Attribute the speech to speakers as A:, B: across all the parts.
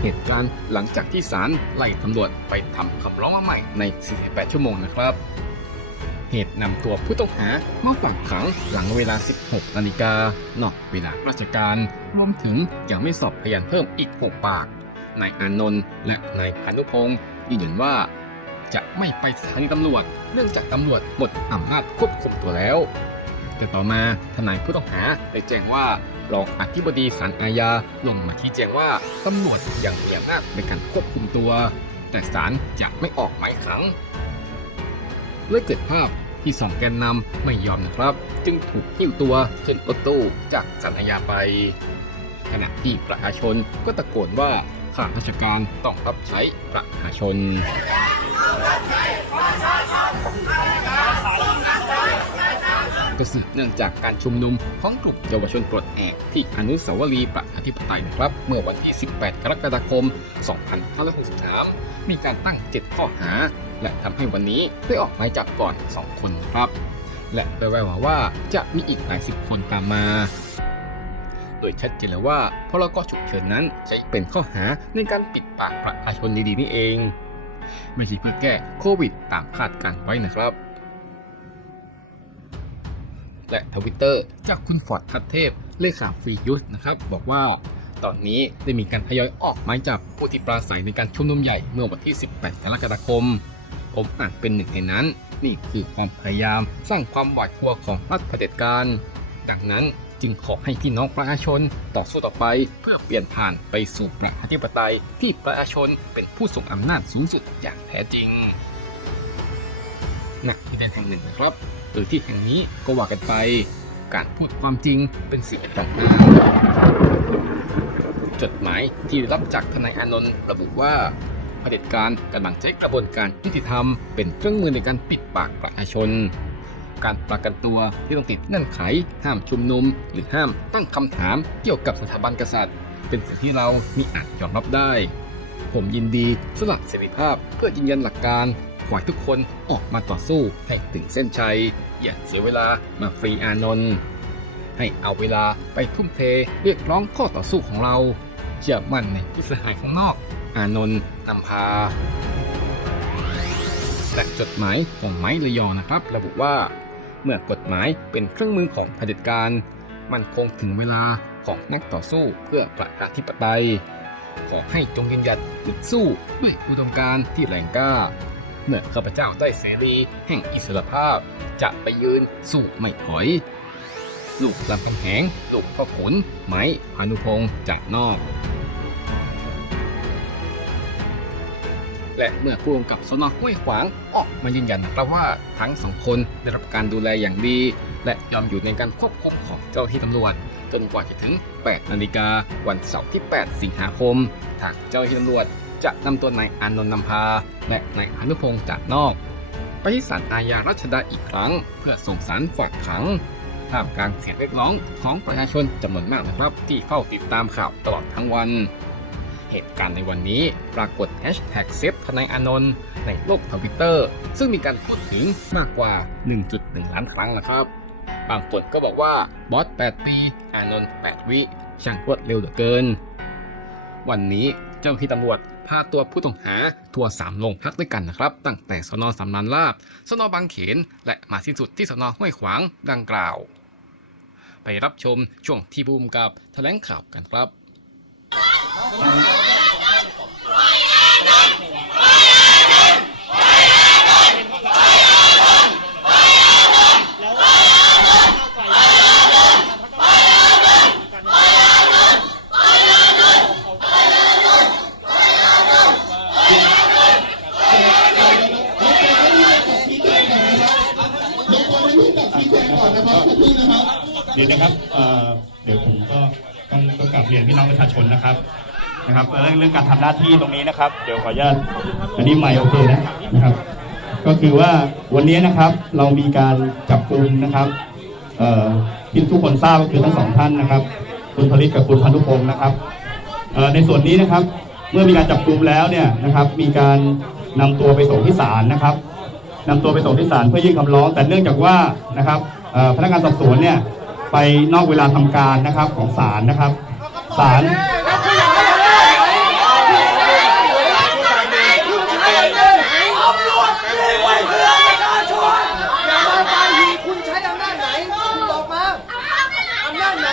A: เห็นเป็นเหตุการณ์หลังจากที่ศาลไล่ตำรวจไปทำคำร้องมาใหม่ใน 48 ชั่วโมงนะครับ เหตุนำตัวผู้ต้องหามาฝากขังหลังเวลา 16 นาฬิกานอกเวลาราชการ รวมถึงยังไม่สอบพยานเพิ่มอีก 6 ปาก นายอานนท์และนายพานุพงศ์ยืนยันว่า จะไม่ไปสถานีตำรวจ เนื่องจากตำรวจหมดอำนาจควบคุมตัวแล้วแต่ต่อมาทนายผู้ต้องหาได้แจ้งว่า รองอธิบดีศาลอาญาลงมาชี้แจงว่าตำรวจยังมีอำนาจในการควบคุมตัว แต่ศาลจะไม่ออกหมายขังเลยเกิดภาพที่สองแกนนำไม่ยอมนะครับ จึงถูกหิ้วตัวขึ้นรถตู้จากศาลอาญาไป ขณะที่ประชาชนก็ตะโกนว่าข้าราชการต้องรับใช้ประชาชน ก็สืบเนื่องจากการชุมนุมของกลุ่มเยาวชนปลดแอกที่อนุสาวรีย์ประชาธิปไตยนะครับ เมื่อวันที่ 18 กรกฎาคม 2563 มีการตั้ง 7 ข้อหา และทำให้วันนี้ได้ออกหมายจับก่อน 2 คนครับ และได้แววมาว่าจะมีอีกหลายสิบคนตามมาโดยชัดเจนแล้วว่าพรกฉุกเฉินนั้นใช้เป็นข้อหาในการปิดปากประชาชนดีๆนี่เอง ไม่ใช่เพื่อแก้โควิดตามคาดการไว้นะครับ และทวิตเตอร์จากคุณฟอร์ดทัตเทพเลขาฟรียูสนะครับบอกว่าตอนนี้ได้มีการทยอยออกหมายจับผู้ที่ปราศัยในการชุมนุมใหญ่เมื่อวันที่ 18 กรกฎาคม ผมอาจเป็นหนึ่งในนั้น นี่คือความพยายามสร้างความหวาดกลัวของรัฐเผด็จการ ดังนั้นจึงขอให้พี่น้องประชาชนต่อสู้ต่อไปเพื่อเปลี่ยนผ่านไปสู่ประชาธิปไตยที่ประชาชนเป็นผู้ทรงอำนาจสูงสุดอย่างแท้จริงณที่แดนแห่งหนึ่งนะครับ หรือที่แห่งนี้ก็ว่ากันไป การพูดความจริงเป็นสิ่งต้องห้าจดหมายที่รับจากทนายอานนท์ระบุว่าเผด็จการกำลังใช้กระบวนการยุติธรรมเป็นเครื่องมือในการปิดปากประชาชน การประกันตัวที่ต้องติดเงื่อนไข ห้ามชุมนุม หรือห้ามตั้งคำถามเกี่ยวกับสถาบันกษัตริย์ เป็นสิ่งที่เรามีอาจยอมรับได้ ผมยินดีสละเสรีภาพเพื่อยืนยันหลักการ ขอให้ทุกคนออกมาต่อสู้ให้ถึงเส้นชัย อย่าเสียเวลามาฟรีอานนท์ให้เอาเวลาไปทุ่มเทเรียกร้องข้อต่อสู้ของเรา เชื่อมั่นในผู้เสียหายข้างนอก อานนท์นำพาและจดหมายของไม้ระยองนะครับ ระบุว่า เมื่อกฎหมายเป็นเครื่องมือของเผด็จการ มันคงถึงเวลาของนักต่อสู้เพื่อประชาธิปไตย ขอให้จงยืนหยัดอึดสู้ด้วยอุดมการณ์ที่แรงกล้า เมื่อข้าพเจ้าได้เสรีแห่งอิสรภาพ จะไปยืนสู้ไม่ถอย ลูกลำคำแหง ลูกพ่อผล ไม้พานุพงศ์จากนอก และเมื่อผู้กำกับสนห้วยขวางออกมายืนยันนะครับว่าทั้งสองคนได้รับการดูแลอย่างดี และยอมอยู่ในการควบคุมของเจ้าหน้าที่ตำรวจจนกว่าจะถึง 8 นาฬิกาวันเสาร์ที่ 8 สิงหาคม ทางเจ้าหน้าที่ตำรวจ จะนำตัวนายอานนท์นำพา และนายอนุพงศ์จากนอก ไปที่ศาลอาญารัชดาอีกครั้ง เพื่อส่งสารฝากขังท่ามกลางเสียงเรียกร้องของประชาชนจำนวนมากนะครับ ที่เฝ้าติดตามข่าวตลอดทั้งวัน เหตุการณ์ในวันนี้ปรากฏแฮชแท็กเซฟทนายอานนท์ในโลกทวิตเตอร์ ซึ่งมีการพูดถึงมากกว่า 1.1 ล้านครั้งนะครับ บางคนก็บอกว่าบอส 8 ปี อานนท์ 8 วิ ช่างรวดเร็วเหลือเกิน วันนี้เจ้าหน้าที่ตำรวจ พาตัวผู้ต้องหาทัวร์สามลงพักด้วยกันนะครับ ตั้งแต่สนสำนันลาบสนบางเขน และมาสิ้นสุดที่สนห้วยขวางดังกล่าว ไปรับชมช่วงที่บูมกับแถลงข่าวกันครับ
B: เดี๋ยวนะครับเอ่อเดี๋ยวผมก็ต้องต้องกลับเรียนพี่น้องประชาชนนะครับนะครับเรื่องเรื่องการทำหน้าที่ตรงนี้นะครับ เดี๋ยวขออนุญาตอันนี้ไม่โอเคนะนะครับ ก็คือว่าวันนี้นะครับเรามีการจับกลุ่มนะครับเอ่อที่ทุกคนทราบก็คือทั้งสองท่านนะครับ คุณผลิตกับคุณพันธุพงศ์นะครับเอ่อในส่วนนี้นะครับ เมื่อมีการจับกลุ่มแล้วเนี่ยนะครับ มีการนำตัวไปส่งที่ศาลนะครับ นำตัวไปส่งที่ศาลเพื่อยื่นคำร้อง แต่เนื่องจากว่านะครับพนักงานสอบสวนเนี่ยไปนอกเวลาทำการนะครับของศาลนะครับศาล
C: คุณใช้อำนาจไหนคุณบอกคาอำนาจไหน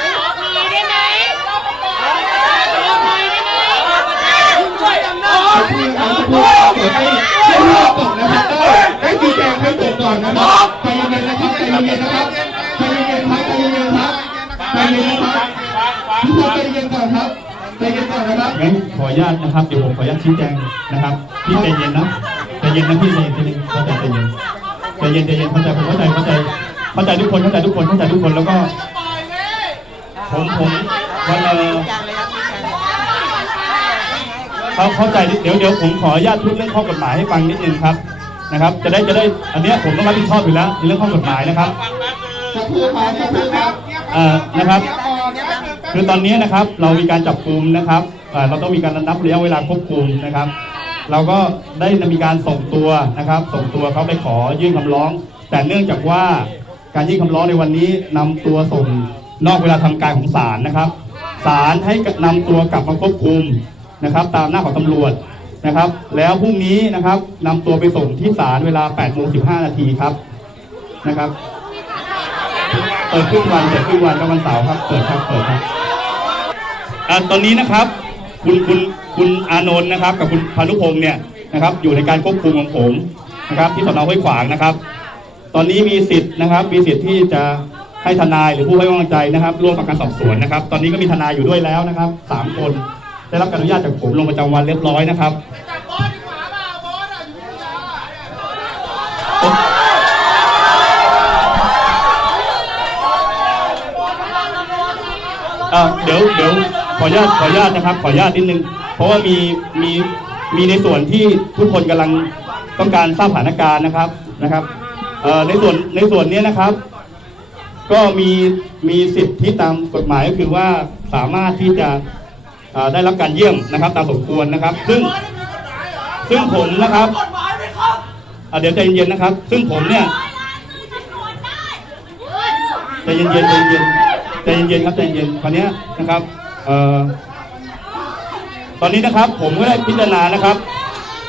D: ชี้แจ
B: งให้จบก่อน
D: นะครับใจเย็นนะครับใจเย็นนะครับใจเย็นครับใจเย็นครับใจเย็นครับทุกคนใจเย็นก่อนครับใจเย็นก่อนนะครับ
B: งั้นขออนุญาตนะครับเดี๋ยวผมขออนุญาตชี้แจงนะครับพี่ใจเย็นนะใจเย็นนะพี่ใจเย็นใจเย็นเข้าใจใจเย็นใจเย็นใจเย็นเข้าใจผมเข้าใจเข้าใจเข้าใจทุกคนเข้าใจทุกคนเข้าใจทุกคนแล้วก็ ผมผมวันละเขาเข้าใจเดี๋ยวเดี๋ยวผมขออนุญาตพูดเรื่องข้อกฎหมายให้ฟังนิดนึงครับ นะครับ จะได้จะได้อันเนี้ยผมต้องรับผิดชอบอยู่แล้วในเรื่องข้อกฎหมายนะครับ
D: จะพูดมาจะพูดครับ
B: เอ่อนะครับ คือตอนนี้นะครับเรามีการจับกลุ่มนะครับเอ่อเราต้องมีการนับระยะเวลาควบคุมนะครับ เราก็ได้มีการส่งตัวนะครับ ส่งตัวเขาไปขอยื่นคำร้อง แต่เนื่องจากว่าการยื่นคำร้องในวันนี้นำตัวส่งนอกเวลาทำการของศาลนะครับศาลให้นำตัวกลับมาควบคุมนะครับ ตามหน้าของตำรวจ นะครับ แล้วพรุ่งนี้นะครับนำตัวไปส่งที่ศาลเวลา8โมง15 นาทีครับนะครับเปิดครึ่งวันเปิดครึ่งวันก็วันเสาร์ครับเปิดครับเปิดครับอ่าตอนนี้นะครับ คุณคุณคุณอานนท์นะครับ กับคุณพานุพงศ์เนี่ยนะครับ อยู่ในการควบคุมของผมนะครับ ที่สนห้วยขวางนะครับ ตอนนี้มีสิทธิ์นะครับ มีสิทธิ์ที่จะให้ทนายหรือผู้ให้กำลังใจนะครับ ร่วมกับการสอบสวนนะครับ ตอนนี้ก็มีทนายอยู่ด้วยแล้วนะครับสามคน ได้รับการอนุญาตจากผมลงประจำวันเรียบร้อยนะครับอ่าเดี๋ยวเดี๋ยวขออนุญาตขออนุญาตนะครับ ขออนุญาตนิดนึง เพราะว่ามีมีมีในส่วนที่ทุกคนกำลังต้องการทราบสถานการณ์นะครับนะครับเอ่อในส่วนในส่วนเนี้ยนะครับ ก็มีมีสิทธิตามกฎหมายก็คือว่าสามารถที่จะ ได้รับการเยี่ยมนะครับตามสมควรนะครับ ซึ่งซึ่งผมนะครับเดี๋ยวใจเย็นๆนะครับ ซึ่งผมเนี่ยใจเย็นๆใจเย็นๆใจเย็นๆครับใจเย็นๆคราวนี้นะครับตอนนี้นะครับผมก็ได้พิจารณานะครับ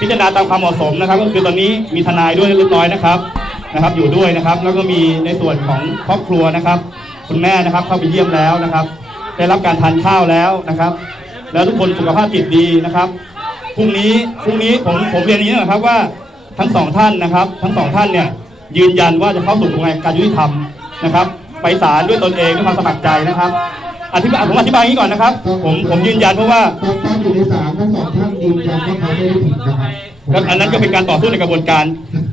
B: พิจารณาตามความเหมาะสมนะครับ ก็คือตอนนี้มีทนายด้วยเรียบร้อยนะครับนะครับ อยู่ด้วยนะครับ แล้วก็มีในส่วนของครอบครัวนะครับ คุณแม่นะครับเข้าไปเยี่ยมแล้วนะครับ ได้รับการทานข้าวแล้วนะครับ แล้วทุกคนสุขภาพจิตดีนะครับพรุ่งนี้พรุ่งนี้ผมผมเรียนอย่างนี้นะครับว่าทั้งสองท่านนะครับ ทั้งสองท่านเนี่ยยืนยันว่าจะเข้าสู่กระบวนการยุติธรรมนะครับ ไปศาลด้วยตนเองด้วยความสมัครใจนะครับอธิบายผมอธิบายอย่างนี้ก่อนนะครับ ผมผมยืนยันเพราะว่า
D: ตอนท่านอยู่ในศาลทั้งสองท่านยืนยันว่าเขาไม่ได้ผิดนะครับ
B: ก็อันนั้นก็เป็นการต่อสู้ในกระบวนการ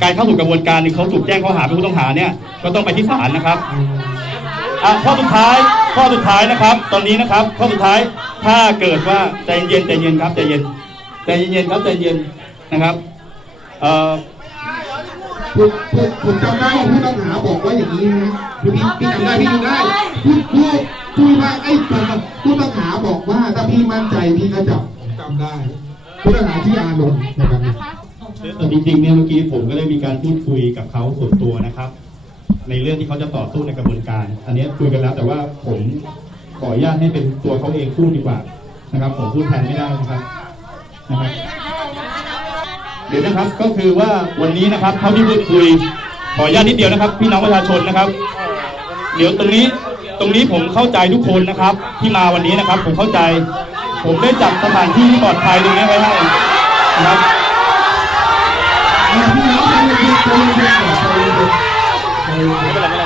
B: การเข้าสู่กระบวนการเขาถูกแจ้งข้อหาเป็นผู้ต้องหาเนี่ยก็ต้องไปที่ศาลนะครับอะข้อสุดท้าย ข้อสุดท้ายนะครับ ตอนนี้นะครับ ข้อสุดท้ายถ้าเกิดว่าใจเย็นใจเย็นครับใจเย็นใจเย็นครับใจเย็นนะครับเอ่อ
D: ผมผมผมจำได้ว่าผู้ต้องหาบอกว่าอย่างนี้นะพี่พี่จำได้พี่จำได้ผู้ผู้ผู้ว่าไอ้ผู้ต้องหาบอกว่าถ้าพี่มั่นใจพี่ก็จับจำได้ผู้ต้องหาที่อานนท์นะครับ
B: แต่จริงๆเนี่ยเมื่อกี้ผมก็ได้มีการพูดคุยกับเขาส่วนตัวนะครับ ในเรื่องที่เขาจะต่อสู้ในกระบวนการ อันนี้คุยกันแล้วแต่ว่าผมขออนุญาตให้เป็นตัวเขาเองพูดดีกว่านะครับ ผมพูดแทนไม่ได้นะครับนะครับเดี๋ยวนะครับก็คือว่าวันนี้นะครับเท่าที่พูดคุยขออนุญาตนิดเดียวนะครับ พี่น้องประชาชนนะครับ เดี๋ยวตรงนี้ตรงนี้ผมเข้าใจทุกคนนะครับ ที่มาวันนี้นะครับ ผมเข้าใจ ผมได้จัดสถานที่ที่ปลอดภัยตรงนี้ไว้ให้นะครับ
D: พี่น้อ